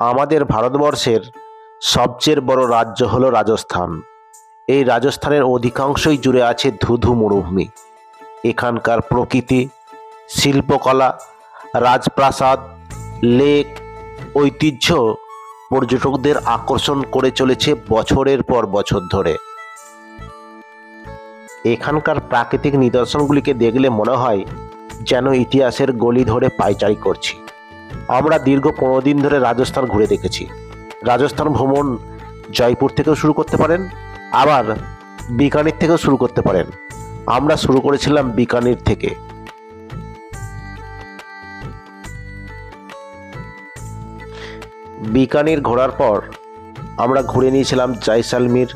আমাদের ভারতবর্ষের সবচেয়ে বড় রাজ্য হলো রাজস্থান। এই রাজস্থানের অধিকাংশই জুড়ে আছে ধুধু মরুভূমি। এখানকার প্রকৃতি, শিল্পকলা, রাজপ্রাসাদ, লেক, ঐতিহ্য পর্যটকদের আকর্ষণ করে চলেছে বছরের পর বছর ধরে। এখানকার প্রাকৃতিক নিদর্শনগুলিকে দেখলে মনে হয় যেন ইতিহাসের গলি ধরে পায়চারি করছি। আমরা দীর্ঘ 15 দিন ধরে রাজস্থান ঘুরে দেখেছি। রাজস্থান ভ্রমণ জয়পুর থেকেও শুরু করতে পারেন, আবার বিকানির থেকেও শুরু করতে পারেন। আমরা শুরু করেছিলাম বিকানির থেকে। বিকানির ঘোরার পর আমরা ঘুরে নিয়েছিলাম জয়সালমীর,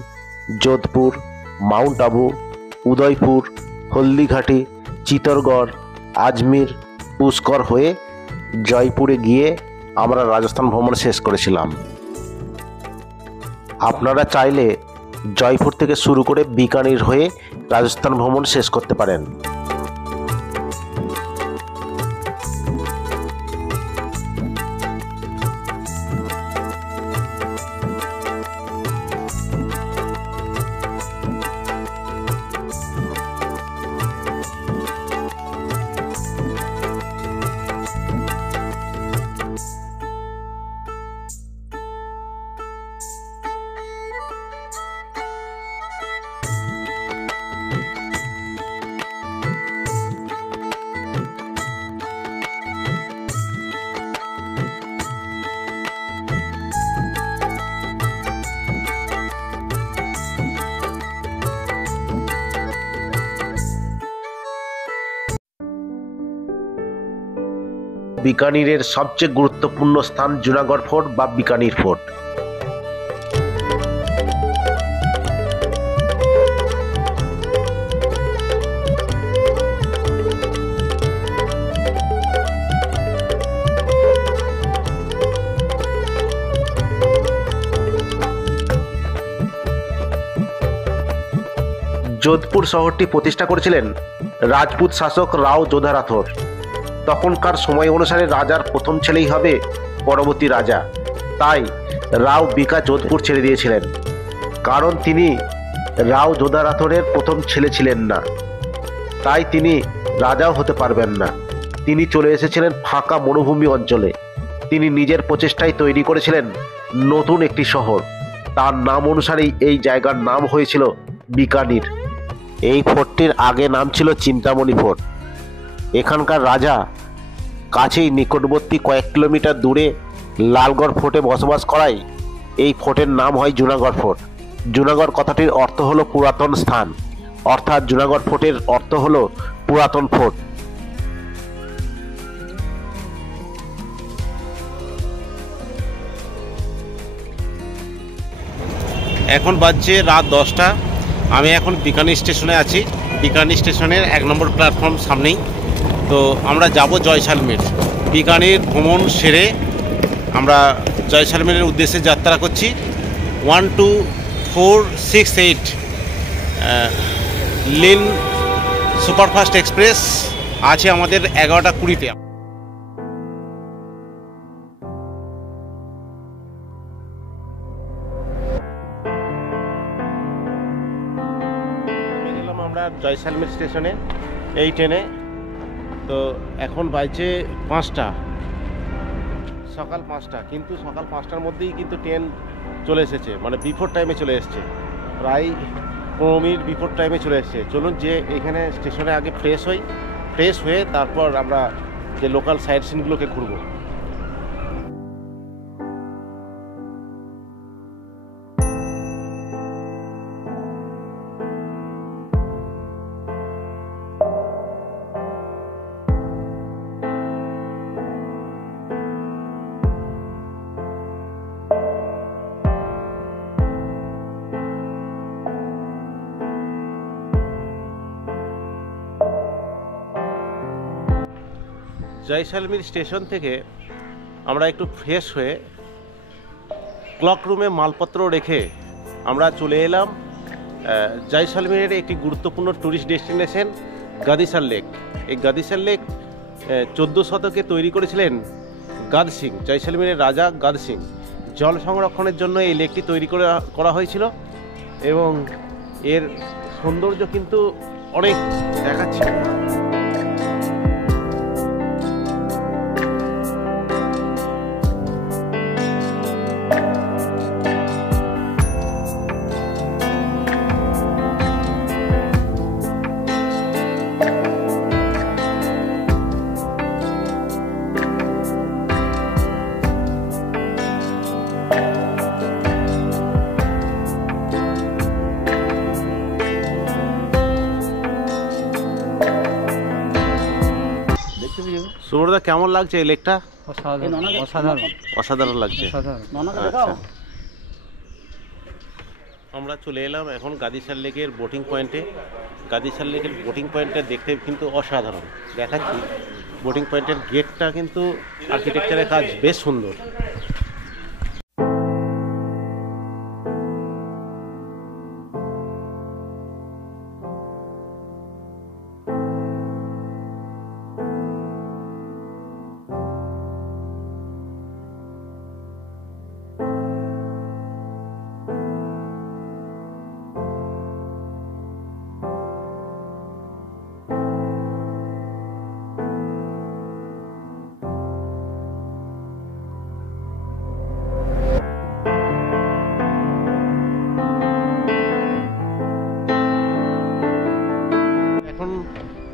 যোধপুর, মাউন্ট আবু, উদয়পুর, হলদিঘাটি, চিত্তরগড়, আজমির, পুষ্কর হয়ে জয়পুরে গিয়ে আমরা রাজস্থান ভ্রমণ শেষ করেছিলাম। আপনারা চাইলে জয়পুর থেকে শুরু করে বিকানির হয়ে রাজস্থান ভ্রমণ শেষ করতে পারেন। বিকানিরের সবচেয়ে গুরুত্বপূর্ণ স্থান জুনাগড় ফোর্ট বা বিকানির ফোর্ট। যোধপুর শহরটি প্রতিষ্ঠা করেছিলেন রাজপুত শাসক রাও যোধা রাথোর। তখনকার সময় অনুসারে রাজার প্রথম ছেলেই হবে পরবর্তী রাজা, তাই রাও বিকা যোধপুর ছেড়ে দিয়েছিলেন। কারণ তিনি রাও যোধা রাথোরের প্রথম ছেলে ছিলেন না, তাই তিনি রাজাও হতে পারবেন না। তিনি চলে এসেছিলেন ফাঁকা মরুভূমি অঞ্চলে। তিনি নিজের প্রচেষ্টায় তৈরি করেছিলেন নতুন একটি শহর। তার নাম অনুসারেই এই জায়গার নাম হয়েছিল বিকানির। এই ফোর্টটির আগে নাম ছিল চিন্তামণি ফোর্ট। এখানকার রাজা কাছেই নিকটবর্তী কয়েক কিলোমিটার দূরে লালগড় ফোর্টে বসবাস করায় এই ফোর্টের নাম হয় জুনাগড় ফোর্ট। জুনাগড় কথাটির অর্থ হলো পুরাতন স্থান, অর্থাৎ জুনাগড় ফোর্টের অর্থ হলো পুরাতন ফোর্ট। এখন বাজছে রাত 10টা। আমি এখন বিকানি স্টেশনে আছি। বিকানি স্টেশনের 1 নম্বর প্ল্যাটফর্ম সামনেই। তো আমরা যাব জয়সালমীর। বিকানির ভ্রমণ সেরে আমরা জয়সালমীরের উদ্দেশ্যে যাত্রা করছি। 12468 লেন সুপারফাস্ট এক্সপ্রেস আছে আমাদের 11টা 20-তে। আমরা জয়সালমীর স্টেশনে এই ট্রেনে। তো এখন বাজছে 5টা, সকাল 5টা। কিন্তু সকাল 5টার মধ্যেই কিন্তু ট্রেন চলে এসেছে, মানে বিফোর টাইমে চলে এসছে, প্রায় 15 মিনিট বিফোর টাইমে চলে এসছে। চলুন যে এখানে স্টেশনে আগে ফ্রেশ হই, ফ্রেশ হয়ে তারপর আমরা যে লোকাল সাইট সিনগুলোকে ঘুরবো। জয়সালমীর স্টেশন থেকে আমরা একটু ফ্রেশ হয়ে ক্লক রুমে মালপত্র রেখে আমরা চলে এলাম জয়সালমীরের একটি গুরুত্বপূর্ণ ট্যুরিস্ট ডেস্টিনেশন গাদিসার লেক। এই গাদিসার লেক 14 শতকে তৈরি করেছিলেন গাদ সিং, জয়সলমেরের রাজা গাদ সিং জল সংরক্ষণের জন্য এই লেকটি তৈরি করা হয়েছিল এবং এর সৌন্দর্য কিন্তু অনেক দেখাচ্ছে। সুব্রতদা, কেমন লাগছে এই লেকটা? অসাধারণ লাগছে। আচ্ছা, আমরা চলে এলাম এখন গাদিসার লেকের বোটিং পয়েন্টে। গাদিসার লেকের বোটিং পয়েন্টটা দেখতে কিন্তু অসাধারণ দেখাচ্ছি। বোটিং পয়েন্টের গেটটা কিন্তু আর্কিটেকচারের কাজ বেশ সুন্দর।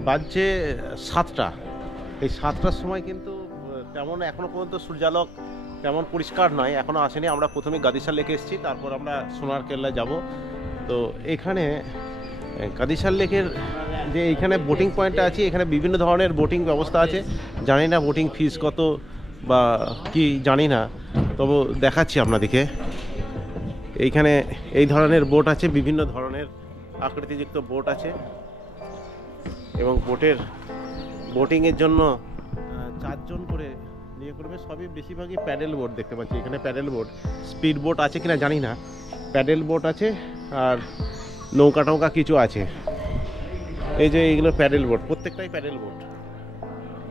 বাজছে 7টা। এই 7টার সময় কিন্তু তেমন এখনও পর্যন্ত সূর্যালোক তেমন পরিষ্কার নয়, এখনও আসেনি। আমরা প্রথমে গাদিসার লেকে এসেছি, তারপর আমরা সোনার কেল্লা যাব। তো এখানে গাদিসার লেকের যে এইখানে বোটিং পয়েন্টটা আছে, এখানে বিভিন্ন ধরনের বোটিং ব্যবস্থা আছে। জানি না বোটিং ফিস কত বা কি জানি না, তবু দেখাচ্ছি আপনাদেরকে। এইখানে এই ধরনের বোট আছে, বিভিন্ন ধরনের আকৃতিযুক্ত বোট আছে এবং বোটিংয়ের জন্য 4 জন করে নিয়ে করবে। সবই বেশিরভাগই প্যাডেল বোট দেখতে পাচ্ছি। এখানে প্যাডেল বোট, স্পিড বোট আছে কিনা জানি না, প্যাডেল বোট আছে আর নৌকা টৌকা কিছু আছে। এই যে এইগুলো প্যাডেল বোট, প্রত্যেকটাই প্যাডেল বোট।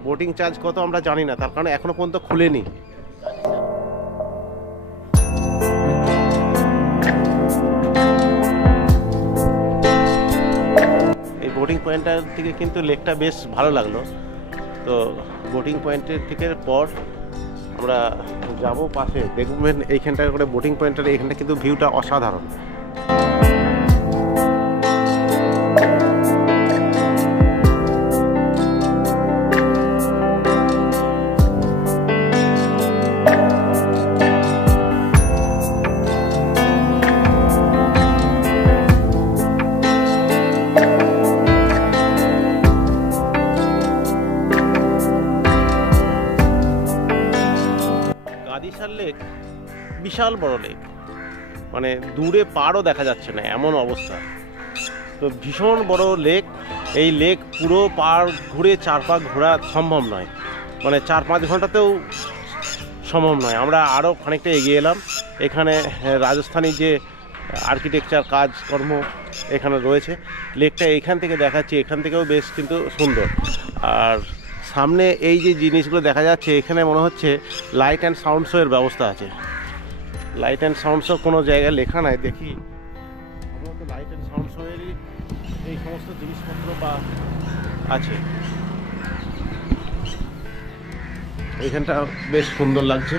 বোটিং চার্জ কত আমরা জানি না, তার কারণে এখনো পর্যন্ত খুলেনি। বোটিং পয়েন্টটার থেকে কিন্তু লেকটা বেশ ভালো লাগলো। তো বোটিং পয়েন্টের থেকে পর আমরা যাব পাশে, দেখবেন এইখানটার করে বোটিং পয়েন্টের এইখানটা কিন্তু ভিউটা অসাধারণ। গাদিসার লেক বিশাল বড় লেক, মানে দূরে পাড়ও দেখা যাচ্ছে না এমন অবস্থা। তো ভীষণ বড় লেক। এই লেক পুরো পাড় ঘুরে 4 পাক ঘোরা সম্ভব নয়, মানে 4-5 ঘন্টাতেও সম্ভব নয়। আমরা আরও খানিকটা এগিয়ে এলাম। এখানে রাজস্থানী যে আর্কিটেকচার কাজকর্ম এখানে রয়েছে। লেকটা এইখান থেকে দেখাচ্ছি, এখান থেকেও বেশ কিন্তু সুন্দর। আর সামনে এই যে জিনিসগুলো দেখা যাচ্ছে, এখানে মনে হচ্ছে লাইট অ্যান্ড সাউন্ড শো এর ব্যবস্থা আছে। লাইট অ্যান্ড সাউন্ড শো কোনো জায়গায় লেখা নাই, দেখি সম্ভবত লাইট অ্যান্ড সাউন্ড শো এরই এই সমস্ত জিনিসপত্র বা আছে। এইখানটা বেশ সুন্দর লাগছে।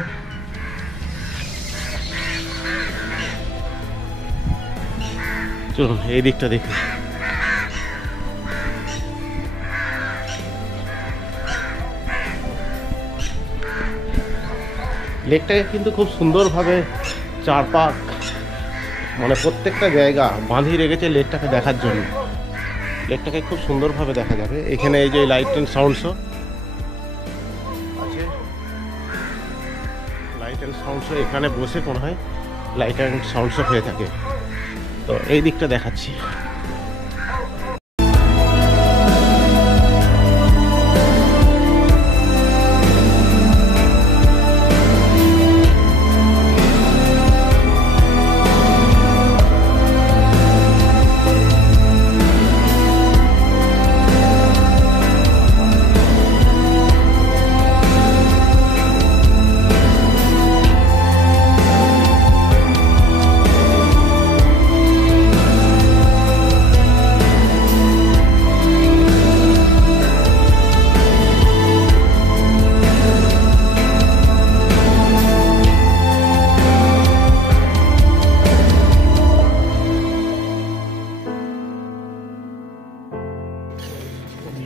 চলুন এই দিকটা দেখি। লেকটাকে কিন্তু খুব সুন্দরভাবে 4 পাক, মানে প্রত্যেকটা জায়গা বাঁধিয়ে রেখেছে লেকটাকে দেখার জন্য। লেকটাকে খুব সুন্দরভাবে দেখা যাবে। এখানে এই যে লাইট অ্যান্ড সাউন্ড শো আছে, লাইট অ্যান্ড সাউন্ড শো এখানে বসে মনে হয় লাইট অ্যান্ড সাউন্ড শো হয়ে থাকে। তো এই দিকটা দেখাচ্ছি।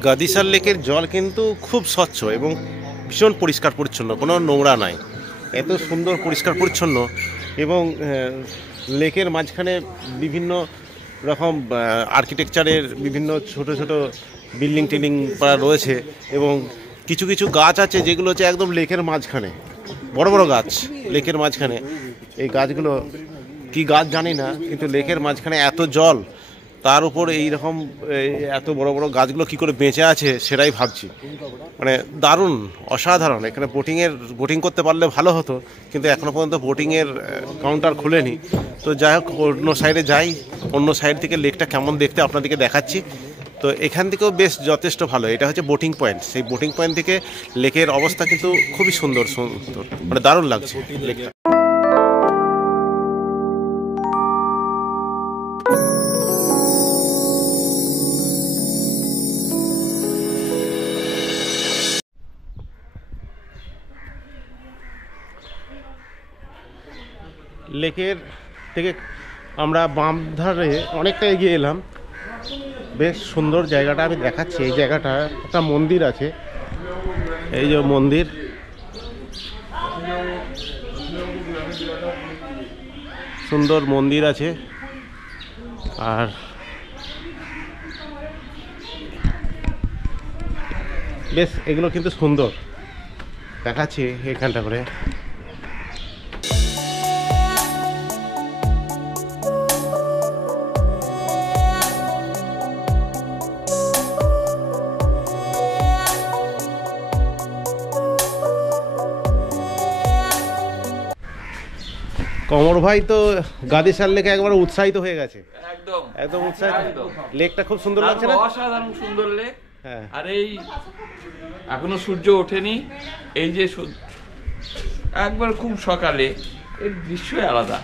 গাদিসার লেকের জল কিন্তু খুব স্বচ্ছ এবং ভীষণ পরিষ্কার পরিচ্ছন্ন, কোনো নোংরা নাই, এত সুন্দর পরিষ্কার পরিচ্ছন্ন। এবং লেকের মাঝখানে বিভিন্ন রকম আর্কিটেকচারের বিভিন্ন ছোট ছোট বিল্ডিং টিল্ডিং করা রয়েছে এবং কিছু কিছু গাছ আছে যেগুলো হচ্ছে একদম লেকের মাঝখানে, বড় বড় গাছ লেকের মাঝখানে। এই গাছগুলো কি গাছ জানি না, কিন্তু লেকের মাঝখানে এত জল, তার উপর এইরকম এত বড় বড় গাছগুলো কি করে বেঁচে আছে সেটাই ভাবছি। মানে দারুণ, অসাধারণ। এখানে বোটিং করতে পারলে ভালো হতো, কিন্তু এখনও পর্যন্ত বোটিংয়ের কাউন্টার খুলেনি। তো যাই হোক, অন্য সাইডে যাই, অন্য সাইড থেকে লেকটা কেমন দেখতে আপনাদেরকে দেখাচ্ছি। তো এখান থেকেও বেশ যথেষ্ট ভালো। এটা হচ্ছে বোটিং পয়েন্ট, সেই বোটিং পয়েন্ট থেকে লেকের অবস্থা কিন্তু খুবই সুন্দর, মানে দারুণ লাগছে লেকটা। লেকের থেকে আমরা বাম ধারে অনেকটা এগিয়ে এলাম, বেশ সুন্দর জায়গাটা আমি দেখাচ্ছি। এই জায়গাটা একটা মন্দির আছে, এই যে মন্দির, সুন্দর মন্দির আছে। আর বেশ এগুলো কিন্তু সুন্দর দেখাচ্ছি এখানটা করে। কমর ভাই তো গাদিসার লেকে একবার উৎসাহিত হয়ে গেছে, একদম একদম উৎসাহিত। লেকটা খুব সুন্দর লাগছে না? অসাধারণ সুন্দর লেক। হ্যাঁ, আর এই এখনো সূর্য ওঠেনি, এই যে একবার খুব সকালে এর দৃশ্যই আলাদা।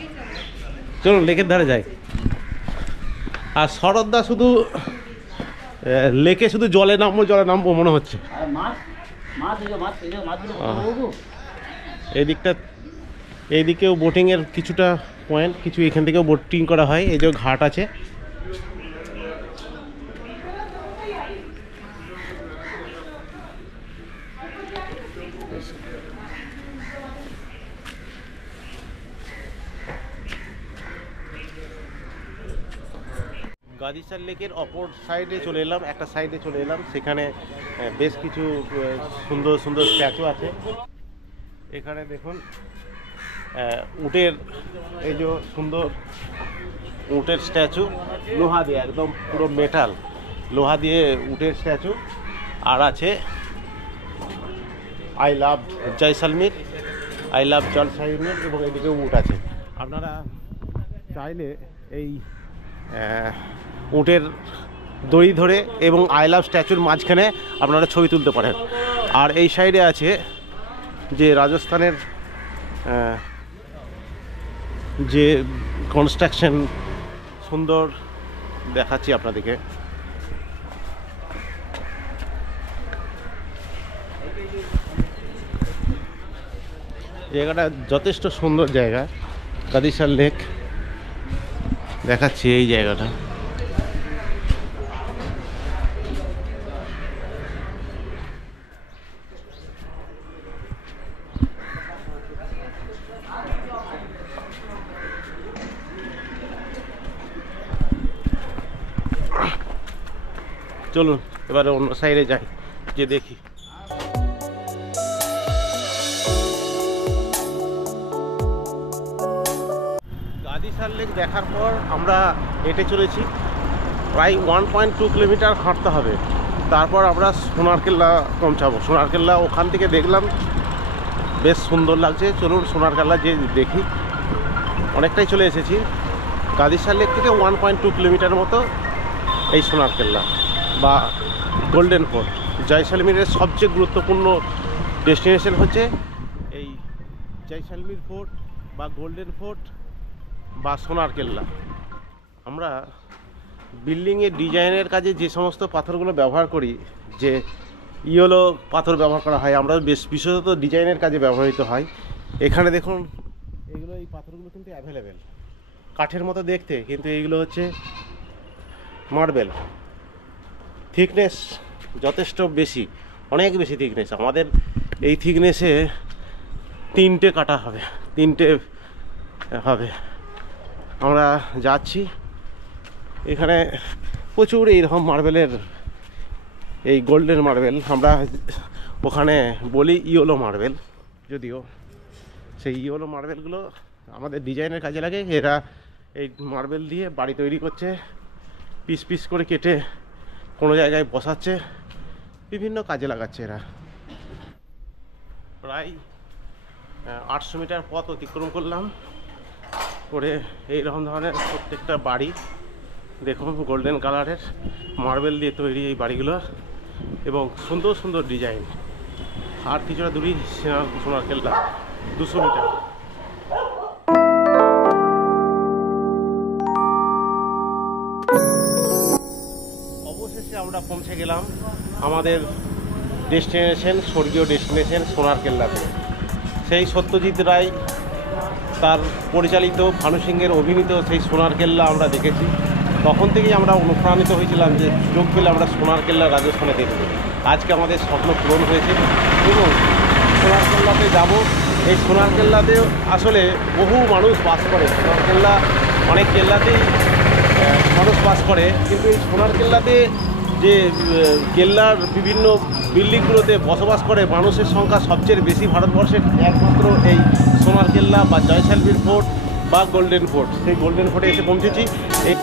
চলুন লেকের ধারে যাই। আর শরৎদা শুধু লেকে শুধু জলে নামবো মনে হচ্ছে। এইদিকেও বোটিংয়ের কিছুটা পয়েন্ট, কিছু এখান থেকেও বোটিং করা হয়। এই যে ঘাট আছে, গাদিসার লেকের অপর সাইডে চলে এলাম, একটা সাইডে চলে এলাম। সেখানে বেশ কিছু সুন্দর সুন্দর স্ট্যাচু আছে। এখানে দেখুন উটের, এই যে সুন্দর উটের স্ট্যাচু, লোহা দিয়ে, একদম পুরো মেটাল লোহা দিয়ে উটের স্ট্যাচু। আর আছে I love Jaisalmer, I love Jaisalmer, এবং এদিকে উট আছে। আপনারা চাইলে এই উটের দড়ি ধরে এবং আই লাভ স্ট্যাচুর মাঝখানে আপনারা ছবি তুলতে পারেন। আর এই সাইডে আছে যে রাজস্থানের যে কনস্ট্রাকশন, সুন্দর দেখাচ্ছি আপনাদেরকে। জায়গাটা যথেষ্ট সুন্দর জায়গা, গাদিসার লেক দেখাচ্ছি এই জায়গাটা। চলুন এবারে অন্য সাইডে যাই, যে দেখি। গাদিসার লেক দেখার পর আমরা হেঁটে চলেছি প্রায় 1.2 কিলোমিটার হাঁটতে হবে, তারপর আমরা সোনারকেল্লা পৌঁছাবো। সোনারকেল্লা ওখান থেকে দেখলাম বেশ সুন্দর লাগছে, চলুন সোনারকেল্লা যে দেখি। অনেকটাই চলে এসেছি। গাদিসার লেক থেকে 1.2 কিলোমিটার মতো এই সোনারকেল্লা বা গোল্ডেন ফোর্ট। জয়সালমীরের সবচেয়ে গুরুত্বপূর্ণ ডেস্টিনেশন হচ্ছে এই জয়সালমীর ফোর্ট বা গোল্ডেন ফোর্ট বা সোনারকেল্লা। আমরা বিল্ডিংয়ের ডিজাইনের কাজে যে সমস্ত পাথরগুলো ব্যবহার করি, যে ইয়েলো পাথর ব্যবহার করা হয়, আমরা বেশ বিশেষত ডিজাইনের কাজে ব্যবহৃত হয়। এখানে দেখুন এগুলো, এই পাথরগুলো কিন্তু অ্যাভেলেবেল, কাঠের মতো দেখতে, কিন্তু এইগুলো হচ্ছে মার্বেল। থিকনেস যথেষ্ট বেশি, অনেক বেশি থিকনেস। আমাদের এই থিকনেসে 3টে কাটা হবে, 3টে হবে। আমরা যাচ্ছি, এখানে প্রচুর এইরকম মার্বেলের, এই গোল্ডেন মার্বেল, আমরা ওখানে বলি ইয়েলো মার্বেল, যদিও সেই ইয়েলো মার্বেলগুলো আমাদের ডিজাইনের কাজে লাগে। এরা এই মার্বেল দিয়ে বাড়ি তৈরি করছে, পিস পিস করে কেটে কোনো জায়গায় বসাচ্ছে, বিভিন্ন কাজে লাগাচ্ছে এরা। প্রায় 800 মিটার পথ অতিক্রম করলাম, করে এইরকম ধরনের প্রত্যেকটা বাড়ি দেখুন, গোল্ডেন কালারের মার্বেল দিয়ে তৈরি এই বাড়িগুলো, এবং সুন্দর সুন্দর ডিজাইন। আর কিছুটা দূরই সোনার কেল্লা, 200 মিটার। অবশেষে আমরা পৌঁছে গেলাম আমাদের ডেস্টিনেশন, স্বর্গীয় ডেস্টিনেশন সোনার কেল্লাতে। সেই সত্যজিৎ রায় তার পরিচালিত, ভানু সিংয়ের অভিনীত সেই সোনার কেল্লা আমরা দেখেছি। তখন থেকেই আমরা অনুপ্রাণিত হয়েছিলাম যে সুযোগ পেলে আমরা সোনার কেল্লা রাজস্থানে দেখব। আজকে আমাদের স্বপ্ন পূরণ হয়েছে এবং সোনার কেল্লাতে যাব। এই সোনার কেল্লাতে আসলে বহু মানুষ বাস করে। সোনার কেল্লা, অনেক কেল্লাতেই মানুষ বাস করে, কিন্তু এই সোনার কেল্লাতে যে কেল্লার বিভিন্ন বিল্ডিংগুলোতে বসবাস করে মানুষের সংখ্যা সবচেয়ে বেশি ভারতবর্ষে একমাত্র এই সোনার কেল্লা বা জয়সালমীর ফোর্ট বা গোল্ডেন ফোর্ট। সেই গোল্ডেন ফোর্টে এসে পৌঁছেছি। এই